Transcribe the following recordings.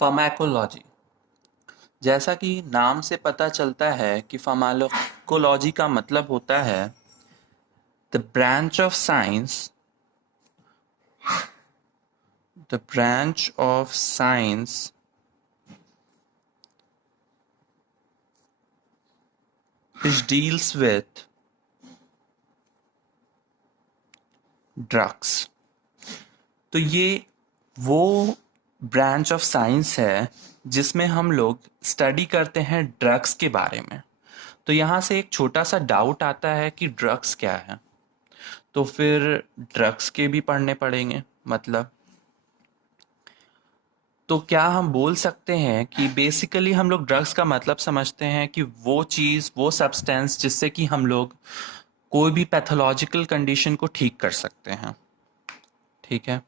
Pharmacology. जैसा कि नाम से पता चलता है कि फार्माकोलॉजी का मतलब होता है the branch of science which deals with drugs. तो ये वो ब्रांच ऑफ साइंस है जिसमें हम लोग स्टडी करते हैं ड्रग्स के बारे में। तो यहाँ से एक छोटा सा डाउट आता है कि ड्रग्स क्या है, तो फिर ड्रग्स के भी पढ़ने पड़ेंगे मतलब। तो क्या हम बोल सकते हैं कि बेसिकली हम लोग ड्रग्स का मतलब समझते हैं कि वो चीज़, वो सब्सटेंस जिससे कि हम लोग कोई भी पैथोलॉजिकल कंडीशन को ठीक कर सकते हैं। ठीक है,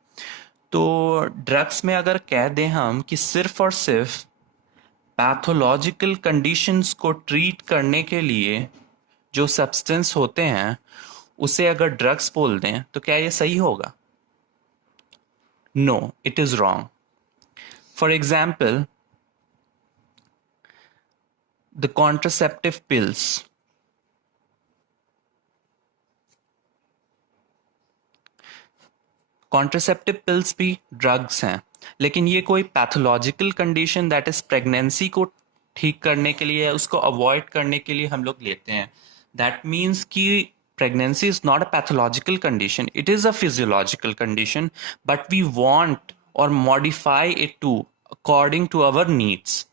तो ड्रग्स में अगर कह दें हम कि सिर्फ और सिर्फ पैथोलॉजिकल कंडीशंस को ट्रीट करने के लिए जो सब्सटेंस होते हैं उसे अगर ड्रग्स बोल दें तो क्या ये सही होगा? No, it is wrong. For example, the contraceptive pills. Contraceptive pills भी ड्रग्स हैं, लेकिन ये कोई pathological condition that is pregnancy को ठीक करने के लिए, उसको अवॉइड करने के लिए हम लोग लेते हैं। दैट मीन्स कि pregnancy is not a pathological condition, it is a physiological condition, but we want और modify it to according to our needs.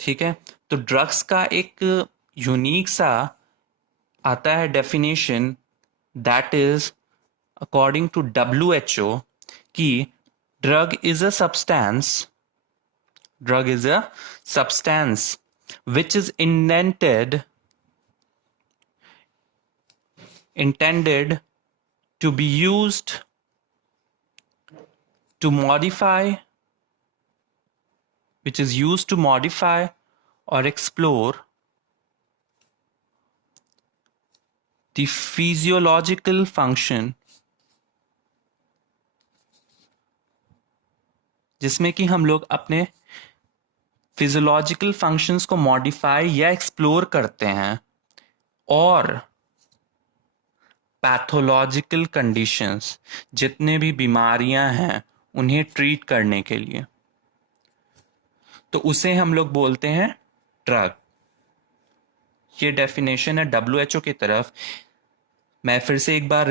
ठीक है, तो ड्रग्स का एक यूनिक सा आता है definition, that is according to WHO कि drug is a substance which is intended to be used to modify or explore the physiological function, जिसमें कि हम लोग अपने फिजियोलॉजिकल फंक्शंस को मॉडिफाई या एक्सप्लोर करते हैं, और पैथोलॉजिकल कंडीशंस, जितने भी बीमारियां हैं उन्हें ट्रीट करने के लिए, तो उसे हम लोग बोलते हैं ड्रग। ये डेफिनेशन है WHO की तरफ। मैं फिर से एक बार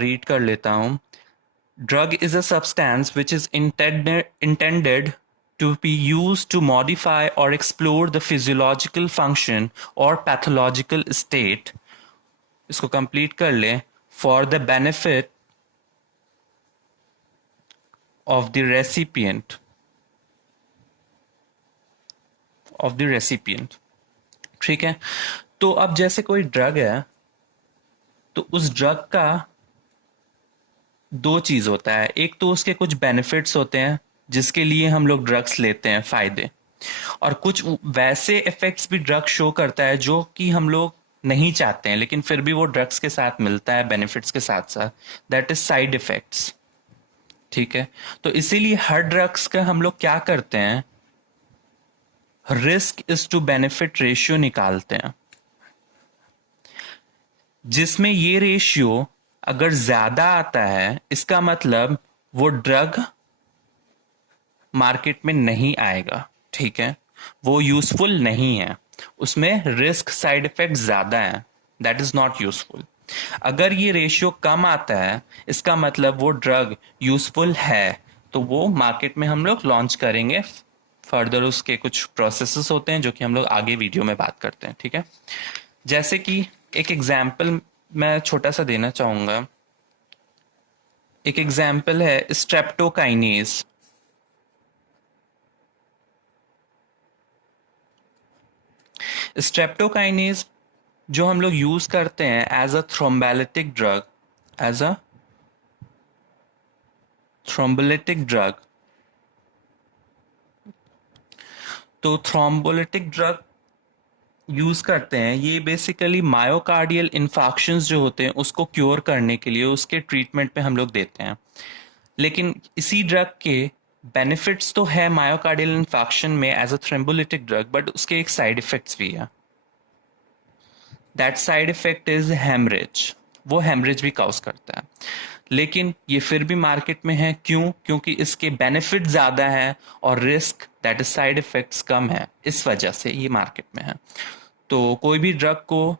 रीड कर लेता हूं। Drug is a substance which is intended to be used to modify or explore the physiological function or pathological state. इसको कंप्लीट कर ले, for the benefit of the recipient. ठीक है, तो अब जैसे कोई ड्रग है तो उस ड्रग का दो चीज होता है। एक तो उसके कुछ बेनिफिट्स होते हैं जिसके लिए हम लोग ड्रग्स लेते हैं, फायदे, और कुछ वैसे इफेक्ट्स भी ड्रग शो करता है जो कि हम लोग नहीं चाहते हैं, लेकिन फिर भी वो ड्रग्स के साथ मिलता है, बेनिफिट्स के साथ साथ, दैट इज साइड इफेक्ट्स। ठीक है, तो इसीलिए हर ड्रग्स का हम लोग क्या करते हैं, risk is to benefit ratio निकालते हैं, जिसमें ये रेशियो अगर ज्यादा आता है इसका मतलब वो ड्रग मार्केट में नहीं आएगा। ठीक है, वो यूजफुल नहीं है, उसमें रिस्क, साइड इफेक्ट ज्यादा है, दैट इज नॉट यूजफुल। अगर ये रेशियो कम आता है इसका मतलब वो ड्रग यूजफुल है, तो वो मार्केट में हम लोग लॉन्च करेंगे। फर्दर उसके कुछ प्रोसेसेस होते हैं जो कि हम लोग आगे वीडियो में बात करते हैं। ठीक है, जैसे कि एक एग्जाम्पल मैं छोटा सा देना चाहूंगा। एक एग्जाम्पल है स्ट्रेप्टोकाइनेज। स्ट्रेप्टोकाइनेज जो हम लोग यूज करते हैं एज अ थ्रोम्बोलिटिक ड्रग, तो थ्रोम्बोलिटिक ड्रग यूज करते हैं। ये बेसिकली मायोकार्डियल इन्फाक्शंस जो होते हैं उसको क्योर करने के लिए, उसके ट्रीटमेंट पे हम लोग देते हैं। लेकिन इसी ड्रग के बेनिफिट्स तो है मायोकार्डियल इन्फार्क्शन में as a thrombolytic drug, but उसके एक साइड इफेक्ट्स भी है. That side effect is hemorrhage. वो हेमरेज भी काउज करता है. लेकिन ये फिर भी मार्केट में है. क्यों? क्योंकि इसके बेनिफिट ज्यादा है और risk that is side effects कम है. इस वजह से ये मार्केट में है. तो कोई भी ड्रग को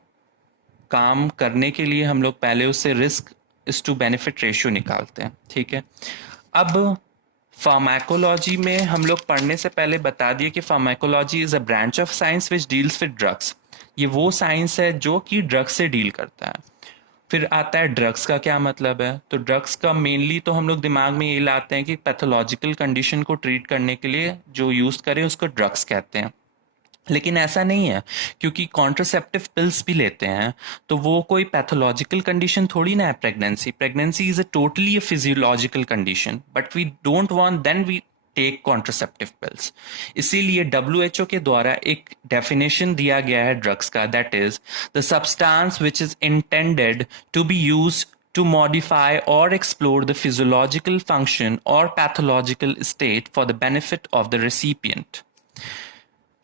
काम करने के लिए हम लोग पहले उससे रिस्क इस टू बेनिफिट रेशियो निकालते हैं. ठीक है. अब फार्माकोलॉजी में हम लोग पढ़ने से पहले बता दिए कि pharmacology is a branch of science which deals with drugs. ये वो साइंस है जो कि ड्रग्स से डील करता है. फिर आता है ड्रग्स का क्या मतलब है. तो ड्रग्स का मेनली तो हम लोग दिमाग में ये लाते हैं कि पैथोलॉजिकल कंडीशन को ट्रीट करने के लिए जो यूज करें उसको ड्रग्स कहते हैं. लेकिन ऐसा नहीं है, क्योंकि कॉन्ट्रासेप्टिव पिल्स भी लेते हैं तो वो कोई पैथोलॉजिकल कंडीशन थोड़ी ना है. Pregnancy is a totally a physiological condition, but we don't want then we take contraceptive pills. इसीलिए डब्ल्यू के द्वारा एक डेफिनेशन दिया गया है ड्रग्स का, that is the substance which is intended to be use to modify or explore the physiological function or pathological state for the benefit of the recipient.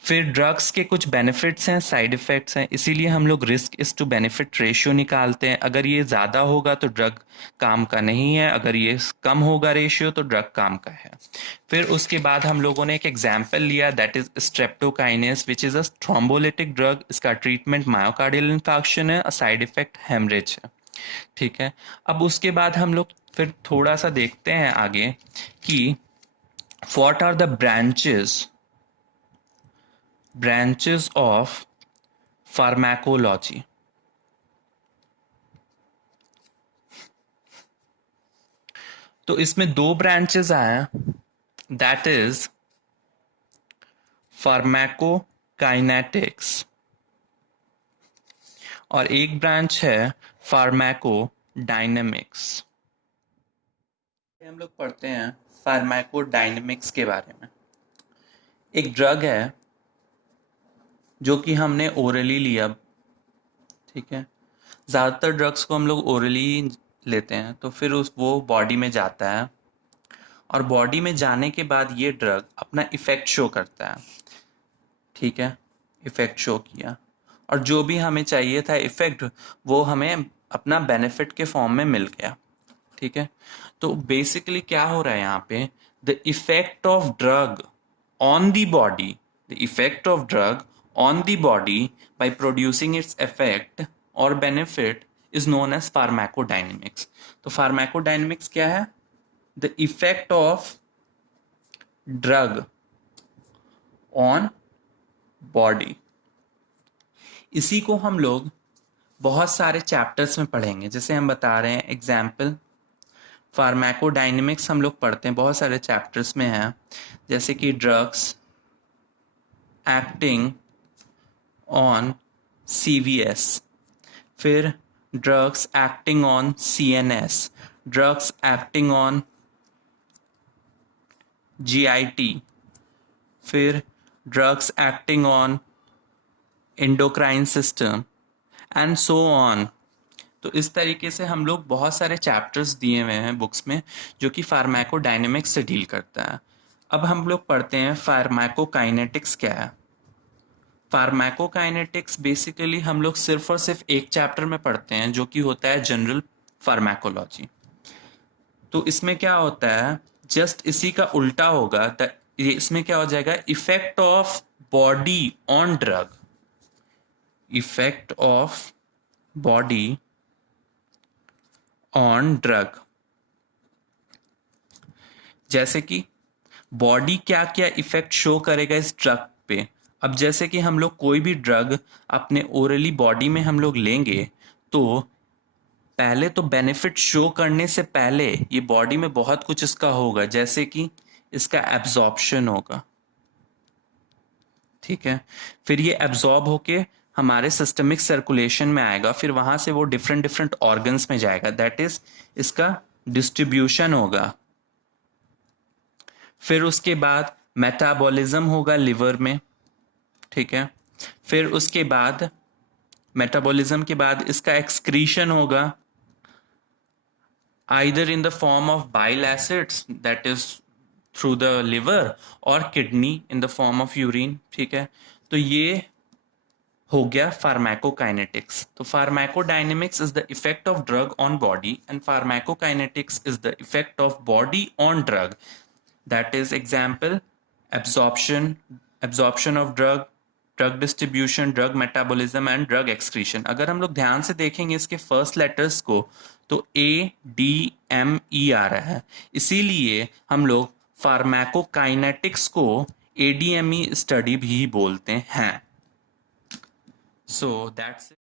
फिर drugs के कुछ बेनिफिट्स हैं, साइड इफेक्ट्स हैं. इसीलिए हम लोग risk is to benefit ratio निकालते हैं. अगर ये ज़्यादा होगा तो ड्रग काम का नहीं है, अगर ये कम होगा रेशियो तो ड्रग काम का है. फिर उसके बाद हम लोगों ने एक एग्जाम्पल लिया, that is streptokinase which is a thrombolytic drug. इसका ट्रीटमेंट मायोकार्डियल इन्फार्क्शन है, साइड इफेक्ट हेमरेज है. ठीक है. अब उसके बाद हम लोग फिर थोड़ा सा देखते हैं आगे कि what are the branches of pharmacology. तो इसमें दो ब्रांचेस आए, दैट इज फार्माकोकाइनेटिक्स और एक ब्रांच है फार्माकोडायनेमिक्स. हम लोग पढ़ते हैं फार्माकोडायनेमिक्स के बारे में. एक ड्रग है जो कि हमने ओरली लिया. ठीक है. ज़्यादातर ड्रग्स को हम लोग ओरली लेते हैं, तो फिर वो बॉडी में जाता है और बॉडी में जाने के बाद ये ड्रग अपना इफ़ेक्ट शो करता है. ठीक है. इफ़ेक्ट शो किया और जो भी हमें चाहिए था इफ़ेक्ट, वो हमें अपना बेनिफिट के फॉर्म में मिल गया. ठीक है. तो बेसिकली क्या हो रहा है यहाँ पे, the effect of drug on the body, the effect of drug on the body by producing its effect or benefit is known as pharmacodynamics. तो pharmacodynamics क्या है? The effect of drug on body. इसी को हम लोग बहुत सारे chapters में पढ़ेंगे. जैसे हम बता रहे हैं एग्जाम्पल, फार्माकोडायनेमिक्स हम लोग पढ़ते हैं, बहुत सारे चैप्टर्स में है, जैसे कि ड्रग्स एक्टिंग ऑन CVS, फिर drugs acting on CNS, drugs acting on GIT, फिर drugs acting on endocrine system and so on. तो इस तरीके से हम लोग बहुत सारे चैप्टर्स दिए हुए हैं बुक्स में जो कि फार्माकोडायनेमिक्स से डील करता है. अब हम लोग पढ़ते हैं फार्माकोकाइनेटिक्स क्या है. फार्माकोकाइनेटिक्स बेसिकली हम लोग सिर्फ और सिर्फ एक चैप्टर में पढ़ते हैं जो कि होता है जनरल फार्माकोलॉजी. तो इसमें क्या होता है, जस्ट इसी का उल्टा होगा. ये इसमें क्या हो जाएगा, effect of body on drug, effect of body on drug. जैसे कि बॉडी क्या क्या इफेक्ट शो करेगा इस ड्रग पे. अब जैसे कि हम लोग कोई भी ड्रग अपने ओरली बॉडी में हम लोग लेंगे तो पहले तो बेनिफिट शो करने से पहले ये बॉडी में बहुत कुछ इसका होगा, जैसे कि इसका एब्जॉर्प्शन होगा. ठीक है. फिर ये एब्जॉर्ब होके हमारे सिस्टमिक सर्कुलेशन में आएगा, फिर वहां से वो डिफरेंट डिफरेंट ऑर्गन्स में जाएगा, दैट इज इसका डिस्ट्रीब्यूशन होगा. फिर उसके बाद मेटाबॉलिज्म होगा लिवर में. ठीक है. फिर उसके बाद मेटाबॉलिज्म के बाद इसका एक्सक्रीशन होगा either in the form of bile acids, that is through the liver और kidney in the form of urine, ठीक है। तो ये हो गया फार्माकोकाइनेटिक्स। तो pharmacodynamics is the effect of drug on body and pharmacokinetics is the effect of body on drug. That is example absorption of drug distribution, drug metabolism and drug excretion। अगर हम लोग ध्यान से देखेंगे इसके फर्स्ट लेटर्स को तो ADME आ रहा है, इसीलिए हम लोग फार्माकोकाइनेटिक्स को ADME स्टडी भी बोलते हैं। So that's it.